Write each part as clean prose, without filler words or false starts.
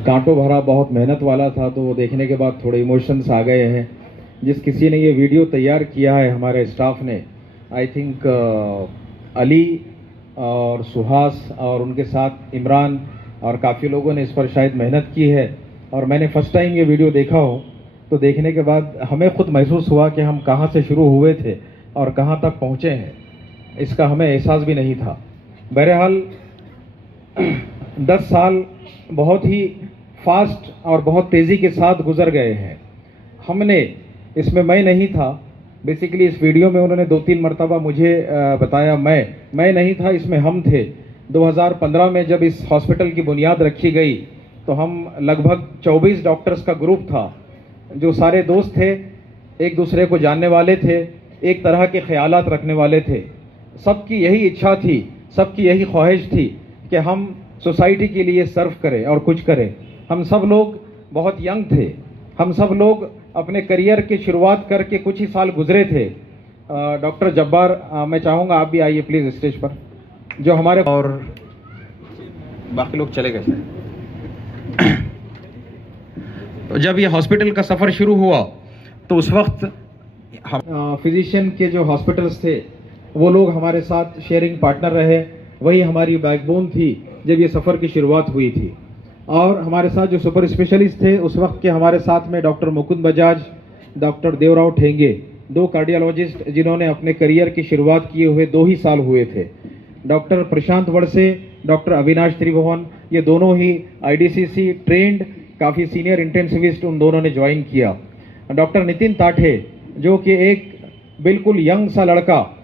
कांटों भरा, बहुत मेहनत वाला था, तो वो देखने के बाद थोड़े इमोशंस आ गए हैं। जिस किसी ने ये वीडियो तैयार किया है हमारे स्टाफ ने, आई थिंक अली और सुहास और उनके साथ इमरान और काफ़ी लोगों ने इस पर शायद मेहनत की है। और मैंने फर्स्ट टाइम ये वीडियो देखा हो, तो देखने के बाद हमें खुद महसूस हुआ कि हम कहाँ से शुरू हुए थे और कहाँ तक पहुँचे हैं, इसका हमें एहसास भी नहीं था। बहरहाल 10 साल बहुत ही फास्ट और बहुत तेज़ी के साथ गुजर गए हैं। हमने इसमें, मैं नहीं था बेसिकली, इस वीडियो में उन्होंने 2-3 मरतबा मुझे बताया, मैं नहीं था, इसमें हम थे। 2015 में जब इस हॉस्पिटल की बुनियाद रखी गई तो हम लगभग 24 डॉक्टर्स का ग्रुप था, जो सारे दोस्त थे, एक दूसरे को जानने वाले थे, एक तरह के ख्यालात रखने वाले थे। सबकी यही इच्छा थी, सबकी यही ख्वाहिश थी कि हम सोसाइटी के लिए सर्व करें और कुछ करें। हम सब लोग बहुत यंग थे, हम सब लोग अपने करियर की शुरुआत करके कुछ ही साल गुजरे थे। डॉक्टर जब्बार, मैं चाहूँगा आप भी आइए प्लीज़ स्टेज पर, जो हमारे, और बाकी लोग चले गए। तो जब ये हॉस्पिटल का सफ़र शुरू हुआ तो उस वक्त हम फिजिशियन के जो हॉस्पिटल्स थे वो लोग हमारे साथ शेयरिंग पार्टनर रहे, वही हमारी बैकबोन थी जब ये सफ़र की शुरुआत हुई थी। और हमारे साथ जो सुपर स्पेशलिस्ट थे उस वक्त के, हमारे साथ में doctor Mukund Bajaj, doctor Devrao ठेंगे, 2 cardiologist जिन्होंने अपने करियर की शुरुआत किए हुए 2 ही साल हुए थे। डॉक्टर प्रशांत वड़से, डॉक्टर अविनाश त्रिभुवन, ये दोनों ही IDCC ट्रेंड काफ़ी सीनियर इंटेंसिविस्ट उन दोनों ने ज्वाइन किया। डॉक्टर नितिन ताठे, जो कि एक बिल्कुल यंग सा लड़का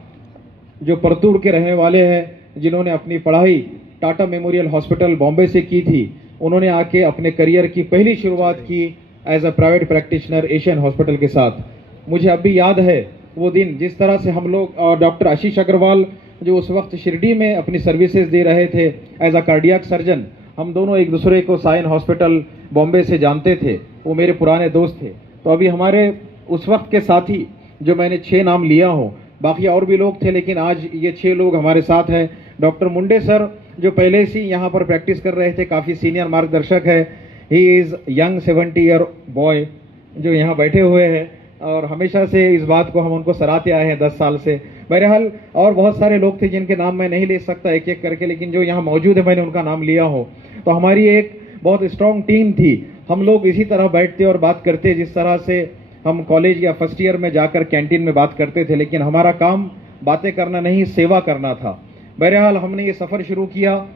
जो परतूड़ के रहने वाले हैं, जिन्होंने अपनी पढ़ाई टाटा मेमोरियल हॉस्पिटल बॉम्बे से की थी, उन्होंने आके अपने करियर की पहली शुरुआत की as a private practitioner Asian hospital के साथ। मुझे अब भी याद है वो दिन, जिस तरह से हम लोग, और डॉक्टर आशीष अग्रवाल जो उस वक्त शिरडी में अपनी सर्विसेज दे रहे थे एज अ कार्डियक सर्जन, हम दोनों एक दूसरे को साइन हॉस्पिटल बॉम्बे से जानते थे, वो मेरे पुराने दोस्त थे। तो अभी हमारे उस वक्त के साथी, जो मैंने 6 नाम लिया हूँ, बाकी और भी लोग थे, लेकिन आज ये 6 लोग हमारे साथ हैं। डॉक्टर मुंडे सर, जो पहले से यहाँ पर प्रैक्टिस कर रहे थे, काफ़ी सीनियर मार्गदर्शक है। He is young 70 year boy जो यहाँ बैठे हुए हैं, और हमेशा से इस बात को हम उनको सराहते आए हैं 10 साल से। बहरहाल और बहुत सारे लोग थे जिनके नाम मैं नहीं ले सकता एक एक करके, लेकिन जो यहाँ मौजूद है मैंने उनका नाम लिया हो। तो हमारी एक बहुत स्ट्रॉन्ग टीम थी। हम लोग इसी तरह बैठते और बात करते जिस तरह से हम कॉलेज या फर्स्ट ईयर में जाकर कैंटीन में बात करते थे, लेकिन हमारा काम बातें करना नहीं, सेवा करना था। बहरहाल हमने ये सफ़र शुरू किया।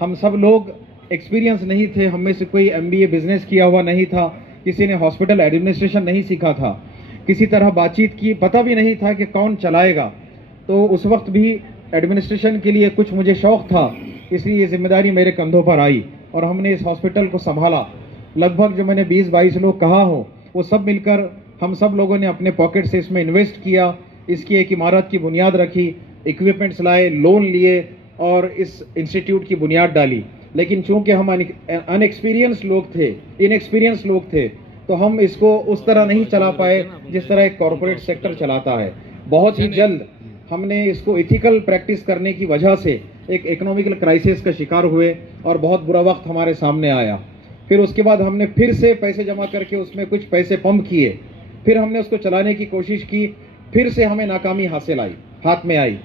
हम सब लोग एक्सपीरियंस नहीं थे, हम में से कोई MBA बिजनेस किया हुआ नहीं था, किसी ने हॉस्पिटल एडमिनिस्ट्रेशन नहीं सीखा था, किसी तरह बातचीत की पता भी नहीं था कि कौन चलाएगा। तो उस वक्त भी एडमिनिस्ट्रेशन के लिए कुछ मुझे शौक़ था, इसलिए ये जिम्मेदारी मेरे कंधों पर आई और हमने इस हॉस्पिटल को संभाला। लगभग जो मैंने 20-22 लोग कहा हो, वो सब मिलकर हम सब लोगों ने अपने पॉकेट से इसमें इन्वेस्ट किया, इसकी एक इमारत की बुनियाद रखी, इक्विपमेंट्स लाए, लोन लिए और इस इंस्टीट्यूट की बुनियाद डाली। लेकिन चूंकि हम अनएक्सपीरियंस लोग थे, इनएक्सपीरियंस लोग थे, तो हम इसको उस तरह नहीं चला पाए जिस तरह एक कॉरपोरेट सेक्टर चलाता है। बहुत ही जल्द हमने इसको इथिकल प्रैक्टिस करने की वजह से एक इकोनॉमिकल क्राइसिस का शिकार हुए और बहुत बुरा वक्त हमारे सामने आया। फिर उसके बाद हमने फिर से पैसे जमा करके उसमें कुछ पैसे पंप किए, फिर हमने उसको चलाने की कोशिश की, फिर से हमें नाकामी हाथ में आई।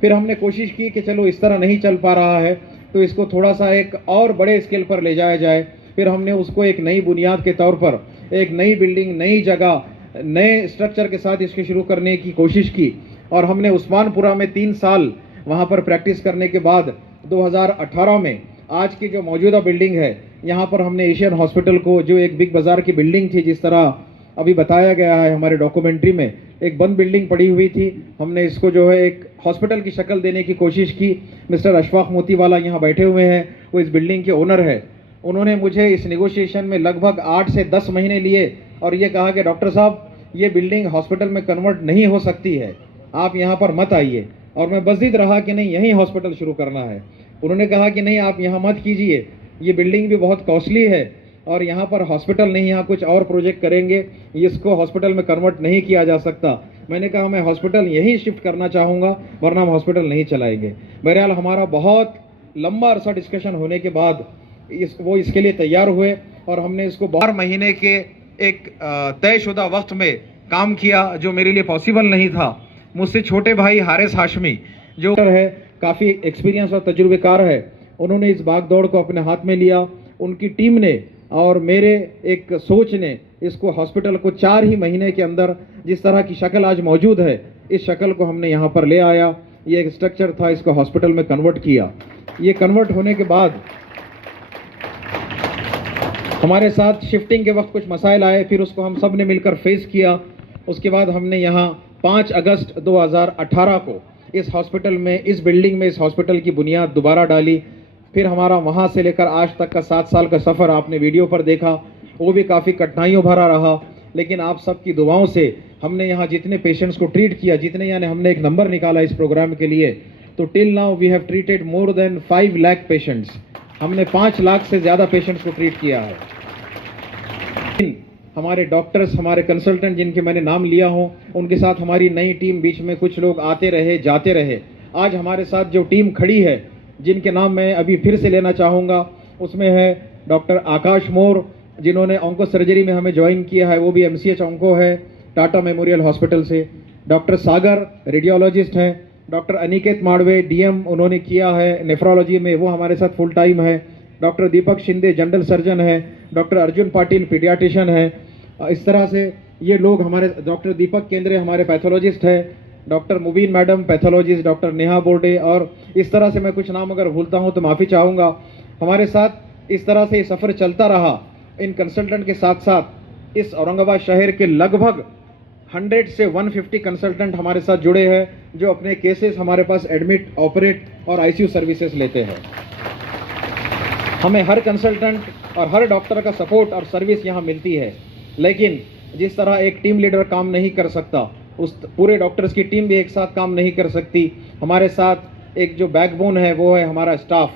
फिर हमने कोशिश की कि चलो इस तरह नहीं चल पा रहा है तो इसको थोड़ा सा एक और बड़े स्केल पर ले जाया जाए। फिर हमने उसको एक नई बुनियाद के तौर पर, एक नई बिल्डिंग, नई जगह, नए स्ट्रक्चर के साथ इसके शुरू करने की कोशिश की। और हमने उस्मानपुरा में 3 साल वहाँ पर प्रैक्टिस करने के बाद 2018 में आज की जो मौजूदा बिल्डिंग है, यहाँ पर हमने एशियन हॉस्पिटल को, जो एक बिग बाज़ार की बिल्डिंग थी, जिस तरह अभी बताया गया है हमारे डॉक्यूमेंट्री में, एक बंद बिल्डिंग पड़ी हुई थी, हमने इसको जो है एक हॉस्पिटल की शक्ल देने की कोशिश की। मिस्टर अशफाक मोतीवाला यहाँ बैठे हुए हैं, वो इस बिल्डिंग के ओनर है। उन्होंने मुझे इस नेगोशिएशन में लगभग 8 से 10 महीने लिए और ये कहा कि डॉक्टर साहब, ये बिल्डिंग हॉस्पिटल में कन्वर्ट नहीं हो सकती है, आप यहाँ पर मत आइए। और मैं बज़िद रहा कि नहीं, यहीं हॉस्पिटल शुरू करना है। उन्होंने कहा कि नहीं, आप यहाँ मत कीजिए, ये बिल्डिंग भी बहुत कॉस्टली है और यहाँ पर हॉस्पिटल नहीं, यहाँ कुछ और प्रोजेक्ट करेंगे, इसको हॉस्पिटल में कन्वर्ट नहीं किया जा सकता। मैंने कहा मैं हॉस्पिटल यहीं शिफ्ट करना चाहूँगा, वरना हम हॉस्पिटल नहीं चलाएंगे। बहरहाल हमारा बहुत लंबा अरसा डिस्कशन होने के बाद वो इसके लिए तैयार हुए और हमने इसको 12 महीने के एक तयशुदा वक्त में काम किया, जो मेरे लिए पॉसिबल नहीं था। मुझसे छोटे भाई हारिस हाशमी जो है, काफ़ी एक्सपीरियंस और तजुर्बेकार है, उन्होंने इस भागदौड़ को अपने हाथ में लिया। उनकी टीम ने और मेरे एक सोच ने इसको हॉस्पिटल को 4 ही महीने के अंदर जिस तरह की शक्ल आज मौजूद है, इस शक्ल को हमने यहाँ पर ले आया। ये एक स्ट्रक्चर था, इसको हॉस्पिटल में कन्वर्ट किया। ये कन्वर्ट होने के बाद हमारे साथ शिफ्टिंग के वक्त कुछ मसाइल आए, फिर उसको हम सब ने मिलकर फेस किया। उसके बाद हमने यहाँ 5 अगस्त 2018 को इस हॉस्पिटल में, इस बिल्डिंग में इस हॉस्पिटल की बुनियाद दोबारा डाली। फिर हमारा वहाँ से लेकर आज तक का 7 साल का सफ़र आपने वीडियो पर देखा, वो भी काफ़ी कठिनाइयों भरा रहा, लेकिन आप सबकी दुआओं से हमने यहाँ जितने पेशेंट्स को ट्रीट किया, जितने यानी हमने एक नंबर निकाला इस प्रोग्राम के लिए, तो till now we have treated more than 5 lakh patients. हमने 5 लाख से ज़्यादा पेशेंट्स को ट्रीट किया है। हमारे डॉक्टर्स, हमारे कंसल्टेंट जिनके मैंने नाम लिया हो, उनके साथ हमारी नई टीम, बीच में कुछ लोग आते रहे जाते रहे। आज हमारे साथ जो टीम खड़ी है, जिनके नाम मैं अभी फिर से लेना चाहूँगा, उसमें है डॉक्टर आकाश मोर, जिन्होंने ऑन्को सर्जरी में हमें ज्वाइन किया है, वो भी MCH ऑन्को है टाटा मेमोरियल हॉस्पिटल से। डॉक्टर सागर रेडियोलॉजिस्ट हैं। डॉक्टर अनिकेत माड़वे DM उन्होंने किया है नेफ्रोलॉजी में, वो हमारे साथ फुल टाइम है। डॉक्टर दीपक शिंदे जनरल सर्जन है। डॉक्टर अर्जुन पाटिल पीडियाट्रिशियन है। इस तरह से ये लोग हमारे, डॉक्टर दीपक केंद्रे हमारे पैथोलॉजिस्ट है। डॉक्टर मुबीन मैडम पैथोलॉजिस्ट, डॉक्टर नेहा बोर्डे, और इस तरह से मैं कुछ नाम अगर भूलता हूँ तो माफ़ी चाहूँगा। हमारे साथ इस तरह से ये सफ़र चलता रहा। इन कंसल्टेंट के साथ साथ इस औरंगाबाद शहर के लगभग 100 से 150 कंसल्टेंट हमारे साथ जुड़े हैं, जो अपने केसेस हमारे पास एडमिट, ऑपरेट और ICU सर्विसेज लेते हैं। हमें हर कंसल्टेंट और हर डॉक्टर का सपोर्ट और सर्विस यहाँ मिलती है, लेकिन जिस तरह एक टीम लीडर काम नहीं कर सकता, उस पूरे डॉक्टर्स की टीम भी एक साथ काम नहीं कर सकती। हमारे साथ एक जो बैकबोन है वो है हमारा स्टाफ,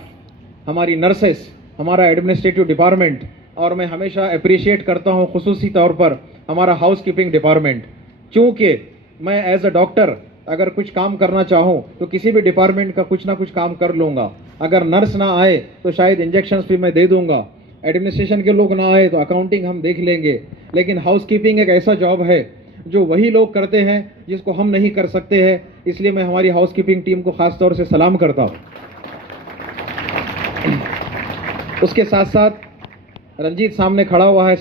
हमारी नर्सेस, हमारा एडमिनिस्ट्रेटिव डिपार्टमेंट, और मैं हमेशा अप्रिशिएट करता हूँ खुसूसी तौर पर हमारा हाउस कीपिंग डिपार्टमेंट। चूँकि मैं एज अ डॉक्टर अगर कुछ काम करना चाहूँ तो किसी भी डिपार्टमेंट का कुछ ना कुछ काम कर लूँगा। अगर नर्स ना आए तो शायद इंजेक्शंस भी मैं दे दूँगा, एडमिनिस्ट्रेशन के लोग ना आए तो अकाउंटिंग हम देख लेंगे, लेकिन हाउस कीपिंग एक ऐसा जॉब है जो वही लोग करते हैं जिसको हम नहीं कर सकते हैं। इसलिए मैं हमारी हाउस कीपिंग टीम को ख़ास तौर से सलाम करता हूँ। उसके साथ साथ रंजीत सामने खड़ा हुआ है।